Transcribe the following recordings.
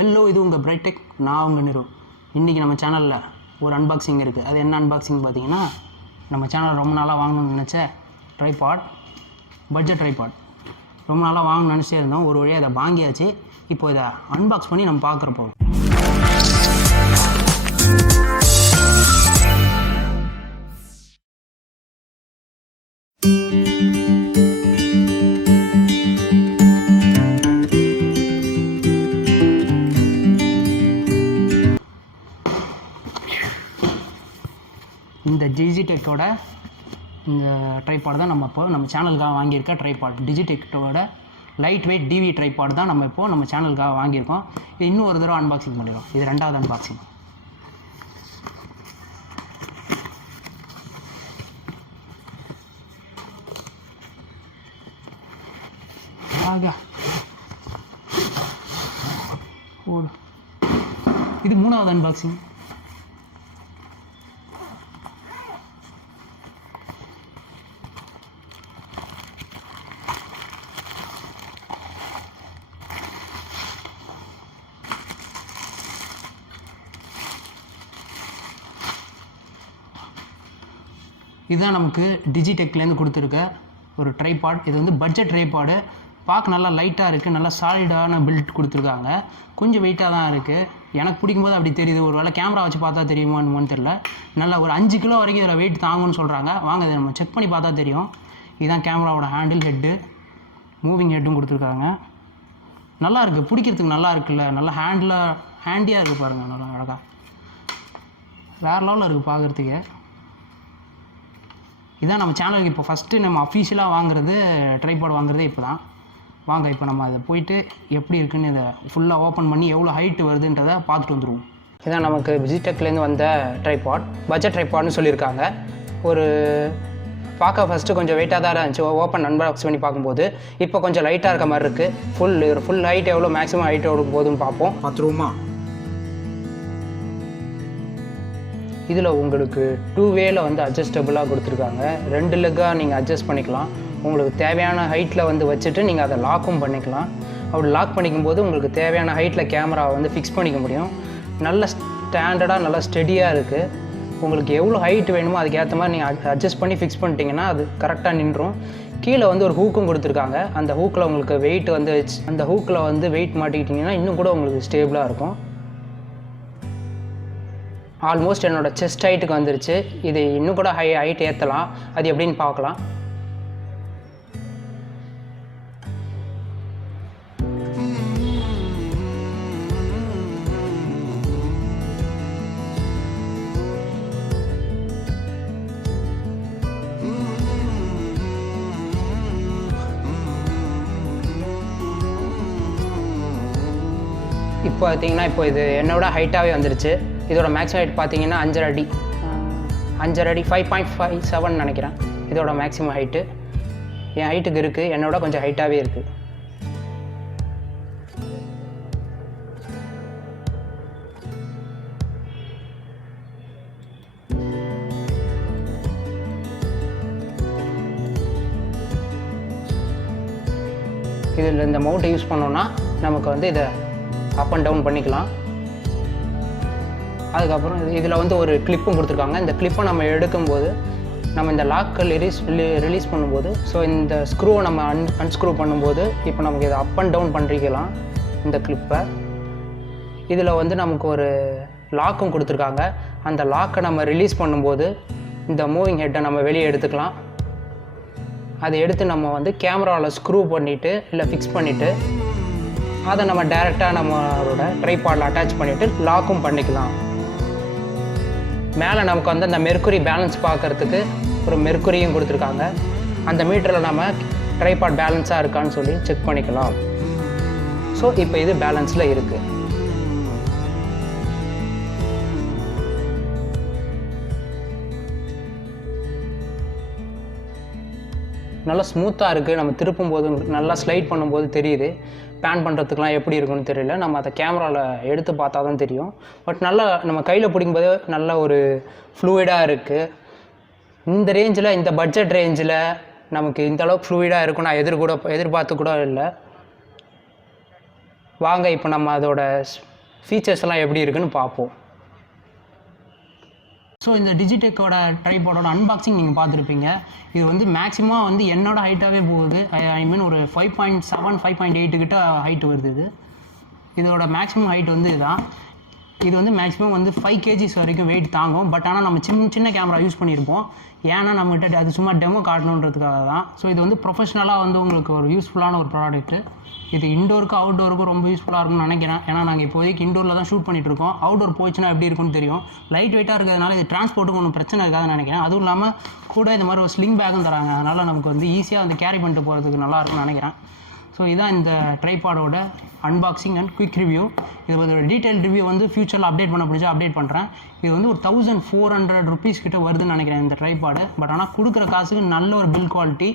Hello, இது உங்கள் பிரைடெக். நான் உங்கள் நிறு. இன்றைக்கி நம்ம சேனலில் ஒரு அன்பாக்சிங் இருக்குது. அது என்ன அன்பாக்சிங் பார்த்தீங்கன்னா, நம்ம சேனல் ரொம்ப நாளாக வாங்கணும்னு நினச்ச ட்ரைபாட், பட்ஜெட் ட்ரைபாட். ரொம்ப நாளாக வாங்கணும்னு நினச்சே இருந்தோம். ஒரு வழியாக அதை வாங்கியாச்சு. இப்போ இதை அன்பாக்ஸ் பண்ணி நம்ம பார்க்குறப்போ இந்த டிஜிடெக்கோட இந்த ட்ரைபாட் தான் நம்ம சேனலுக்காக வாங்கியிருக்க ட்ரைபாட். டிஜிடெக்கோட லைட் வெயிட் டிவி ட்ரைபாட் தான் நம்ம சேனலுக்காக வாங்கியிருக்கோம். இது இன்னும் ஒரு தடவை அன்பாக்சிங் பண்ணிடுறோம். இது ரெண்டாவது அன்பாக்சிங். இது மூணாவது அன்பாக்சிங். இதுதான் நமக்கு டிஜிடெக்லேருந்து கொடுத்துருக்க ஒரு ட்ரைபாட். இது வந்து பட்ஜெட் ட்ரைபாடு. பார்க்க நல்லா லைட்டாக இருக்குது, நல்லா சாலிடான பில்ட் கொடுத்துருக்காங்க. கொஞ்சம் வெயிட்டாக தான் இருக்குது. எனக்கு பிடிக்கும்போது அப்படி தெரியுது. ஒரு வேளை கேமரா வச்சு பார்த்தா தெரியுமான்னு தெரியல. நல்லா ஒரு 5 கிலோ வரைக்கும் இதில் வெயிட் தாங்குன்னு சொல்கிறாங்க. வாங்க இதை நம்ம செக் பண்ணி பார்த்தா தெரியும். இதுதான் கேமராவோட ஹேண்டில், ஹெட்டு, மூவிங் ஹெட்டும் கொடுத்துருக்காங்க. நல்லா இருக்குது, பிடிக்கிறதுக்கு நல்லா இருக்குல்ல. நல்லா ஹேண்டியாக இருக்குது பாருங்கள். நல்லா அழகாக வேறு லெவலில் இருக்குது பார்க்குறதுக்கு. இதான் நம்ம சேனலுக்கு இப்போ ஃபஸ்ட்டு நம்ம அஃபீஷியலாக வாங்குறது, ட்ரைபாட் வாங்குறதே இப்போ தான். வாங்க இப்போ நம்ம அதை போயிட்டு எப்படி இருக்குன்னு இதை ஃபுல்லாக ஓப்பன் பண்ணி எவ்வளோ ஹைட்டு வருதுன்றதை பார்த்துட்டு வந்துடுவோம். இதான் நமக்கு டிஜிடெக்லேருந்து வந்த ட்ரைபாட், பட்ஜெட் ட்ரைபாட்னு சொல்லியிருக்காங்க. ஒரு பார்க்க ஃபஸ்ட்டு கொஞ்சம் வெயிட்டாக தான் இருந்துச்சு. ஓப்பன் அன்பாக்ஸ் பண்ணி பார்க்கும்போது இப்போ கொஞ்சம் லைட்டாக இருக்க மாதிரி இருக்குது. ஃபுல் ஹைட் எவ்வளோ, மேக்ஸிமம் ஹைட் எவ்வளோ போதுன்னு பார்த்துருவோமா. இதில் உங்களுக்கு 2 வேல வந்து அட்ஜஸ்டபுளாக கொடுத்துருக்காங்க. 2 லெக்காக நீங்கள் அட்ஜஸ்ட் பண்ணிக்கலாம். உங்களுக்கு தேவையான ஹைட்டில் வந்து வச்சுட்டு நீங்கள் அதை லாக்கும் பண்ணிக்கலாம். அப்படி லாக் பண்ணிக்கும்போது உங்களுக்கு தேவையான ஹைட்டில் கேமராவை வந்து ஃபிக்ஸ் பண்ணிக்க முடியும். நல்ல ஸ்டாண்டர்டாக, நல்லா ஸ்டெடியாக இருக்குது. உங்களுக்கு எவ்வளோ ஹைட் வேணுமோ அதுக்கேற்ற மாதிரி நீங்கள் அட்ஜஸ்ட் பண்ணி ஃபிக்ஸ் பண்ணிட்டீங்கன்னா அது கரெக்டாக நின்றும். கீழே வந்து ஒரு ஹூக்கும் கொடுத்துருக்காங்க. அந்த ஹூக்கில் உங்களுக்கு வெயிட் வந்து அந்த ஹூக்கில் வந்து வெயிட் மாட்டிக்கிட்டிங்கன்னா இன்னும் கூட உங்களுக்கு ஸ்டேபிளாக இருக்கும். ஆல்மோஸ்ட் என்னோடய செஸ்ட் ஹைட்டுக்கு வந்துருச்சு. இது இன்னும் கூட ஹைட் ஏற்றலாம். அது எப்படின்னு பார்க்கலாம். இப்போ பார்த்தீங்கன்னா இது என்னோட ஹைட்டாகவே வந்துருச்சு. இதோட மேக்ஸிமம் ஹைட் பார்த்தீங்கன்னா 5.5 அடி, 5.57 நினைக்கிறேன். இதோட மேக்ஸிமம் ஹைட்டு என் ஹைட்டுக்கு இருக்குது. என்னோட கொஞ்சம் ஹைட்டாகவே இருக்குது. இதில் இந்த மவுண்ட்டை யூஸ் பண்ணோன்னா நமக்கு வந்து இதை அப் அண்ட் டவுன் பண்ணிக்கலாம். அதுக்கப்புறம் இதில் வந்து ஒரு கிளிப்பும் கொடுத்துருக்காங்க. இந்த கிளிப்பை நம்ம எடுக்கும்போது நம்ம இந்த லாக்கை ரிலீஸ் பண்ணும்போது, ஸோ இந்த ஸ்க்ரூவை நம்ம அன்ஸ்க்ரூ பண்ணும்போது இப்போ நமக்கு இதை அப் அண்ட் டவுன் பண்ணிக்கலாம் இந்த கிளிப்பை. இதில் வந்து நமக்கு ஒரு லாக்கும் கொடுத்துருக்காங்க. அந்த லாக்கை நம்ம ரிலீஸ் பண்ணும்போது இந்த மூவிங் ஹெட்டை நம்ம வெளியே எடுத்துக்கலாம். அதை எடுத்து நம்ம வந்து கேமராவில் ஸ்க்ரூ பண்ணிவிட்டு இல்லை ஃபிக்ஸ் பண்ணிவிட்டு அதை நம்ம டைரெக்டாக நம்மளோட ட்ரைபாடில் அட்டாச் பண்ணிவிட்டு லாக்கும் பண்ணிக்கலாம். மேலே நமக்கு வந்து அந்த மெர்க்குரி பேலன்ஸ் பார்க்குறதுக்கு ஒரு மெர்க்குரியும் கொடுத்துருக்காங்க. அந்த மீட்டரில் நம்ம ட்ரைபாட் பேலன்ஸாக இருக்கான்னு சொல்லி செக் பண்ணிக்கலாம். ஸோ இப்போ இது பேலன்ஸில் இருக்குது. நல்லா ஸ்மூத்தாக இருக்குது. நம்ம திருப்பும்போது நல்லா ஸ்லைட் பண்ணும்போது தெரியுது. பேன் பண்ணுறதுக்குலாம் எப்படி இருக்குன்னு தெரியல. நம்ம அதை கேமராவில் எடுத்து பார்த்தா தான் தெரியும். பட் நல்லா நம்ம கையில் பிடிக்கும்போது நல்ல ஒரு ஃப்ளூயிடாக இருக்குது. இந்த ரேஞ்சில், இந்த பட்ஜெட் ரேஞ்சில் நமக்கு இந்த அளவுக்கு ஃப்ளூயிடாக இருக்கும் நான் எதிர்பார்த்து கூட இல்லை. வாங்க இப்போ நம்ம அதோட ஃபீச்சர்ஸ்லாம் எப்படி இருக்குன்னு பார்ப்போம். ஸோ இந்த டிஜிடெக்கோட ட்ரைபாடோட அன்பாக்சிங் நீங்கள் பார்த்துருப்பீங்க. இது வந்து மேக்ஸிமம் வந்து என்னோட ஹைட்டாகவே போகுது. ஐ மீன் ஒரு 5.7 5.8 கிட்ட ஹைட் வருது. இதோட மேக்ஸிமம் ஹைட் வந்து இதுதான். இது வந்து மேக்ஸிமம் வந்து 5 kgs வரைக்கும் வெயிட் தாங்கும். பட் ஆனால் நம்ம சின்ன கேமரா யூஸ் பண்ணியிருப்போம். ஏன்னா நம்மகிட்ட அது சும்மா டெமோ காட்டணுன்றதுக்காக தான். ஸோ இது வந்து ப்ரொஃபஷ்னலாக வந்து உங்களுக்கு ஒரு யூஸ்ஃபுல்லான ஒரு ப்ராடக்ட்டு. இது இண்டோருக்கும் அவுட்டோருக்கும் ரொம்ப யூஸ்ஃபுல்லாக இருக்கும்னு நினைக்கிறேன். ஏன்னா நாங்கள் இப்போதைக்கு இண்டோரில் தான் ஷூட் பண்ணிகிட்டு இருக்கோம். அவுட்டோர் போச்சுன்னா எப்படி இருக்குன்னு தெரியும். லைட் வெயிட்டாக இருக்கிறதுனால இது டிரான்ஸ்போர்ட்டுக்கு ஒன்றும் பிரச்சனை இருக்காதுன்னு நினைக்கிறேன். அதுவும் இல்லாமல் கூட இந்த மாதிரி ஒரு ஸ்லிங் பேக்கும் தராங்க. அதனால் நமக்கு வந்து ஈஸியாக வந்து கேரி பண்ணிட்டு போகிறதுக்கு நல்லாயிருக்கும்னு நினைக்கிறேன். ஸோ இதுதான் இந்த ட்ரைபாடோட அன்பாக்சிங் அண்ட் குயிக் ரிவ்யூ. இது ஒரு டீட்டெயில் ரிவ்யூ வந்து ஃபியூச்சரில் அப்டேட் பண்ண முடிஞ்சா அப்டேட் பண்ணுறேன். இது வந்து ஒரு 1400 rupees கிட்ட வருதுன்னு நினைக்கிறேன் இந்த ட்ரைபாடு. பட் ஆனால் கொடுக்குற காசுக்கு நல்ல ஒரு பில் குவாலிட்டி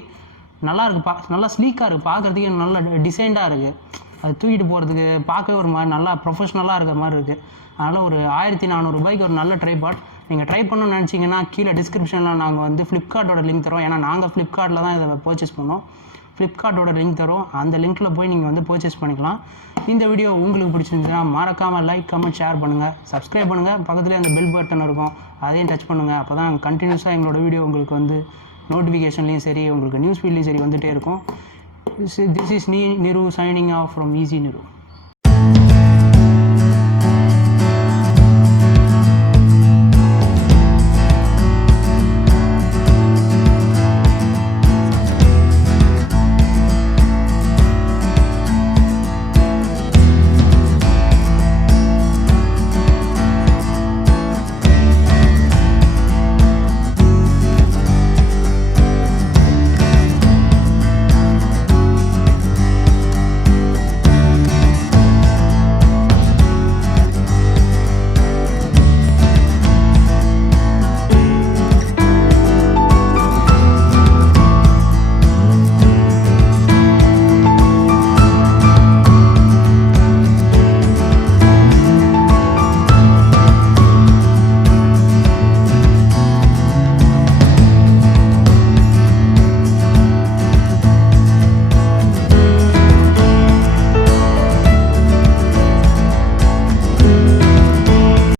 நல்லா இருக்குது. நல்லா ஸ்லீக்காக இருக்குது, பார்க்குறதுக்கு நல்ல டிசைன்டாக இருக்குது. அது தூக்கிட்டு போகிறதுக்கு பார்க்க ஒரு மாதிரி நல்லா ப்ரொஃபஷ்னலாக இருக்கிற மாதிரி இருக்குது. அதனால் ஒரு 1400 ரூபாய்க்கு ஒரு நல்ல ட்ரைபாட் நீங்கள் ட்ரை பண்ணணும்னு நினச்சிங்கன்னா கீழே டிஸ்கிரிப்ஷனில் நாங்கள் வந்து ஃப்ளிப்கார்ட்டோட லிங்க் தரோம். ஏன்னா நாங்கள் ஃப்ளிப்கார்ட்டில் தான் இதை பர்ச்சேஸ் பண்ணோம். ஃப்ளிப்கார்ட்டோட லிங்க் தரும். அந்த லிங்க்கில் போய் நீங்கள் வந்து பர்ச்சேஸ் பண்ணிக்கலாம். இந்த வீடியோ உங்களுக்கு பிடிச்சிருந்துச்சுன்னா மறக்காமல் லைக், கமெண்ட், ஷேர் பண்ணுங்கள், சப்ஸ்கிரைப் பண்ணுங்கள். பக்கத்துலேயே அந்த பெல் பட்டன் இருக்கும், அதையும் டச் பண்ணுங்கள். அப்போ தான் கண்டினியூஸாக எங்களோட வீடியோ உங்களுக்கு வந்து நோட்டிஃபிகேஷன்லேயும் சரி, உங்களுக்கு நியூஸ் ஃபீட்லேயும் சரி வந்துகிட்டே இருக்கும். This is Niru signing off from Easy Niru.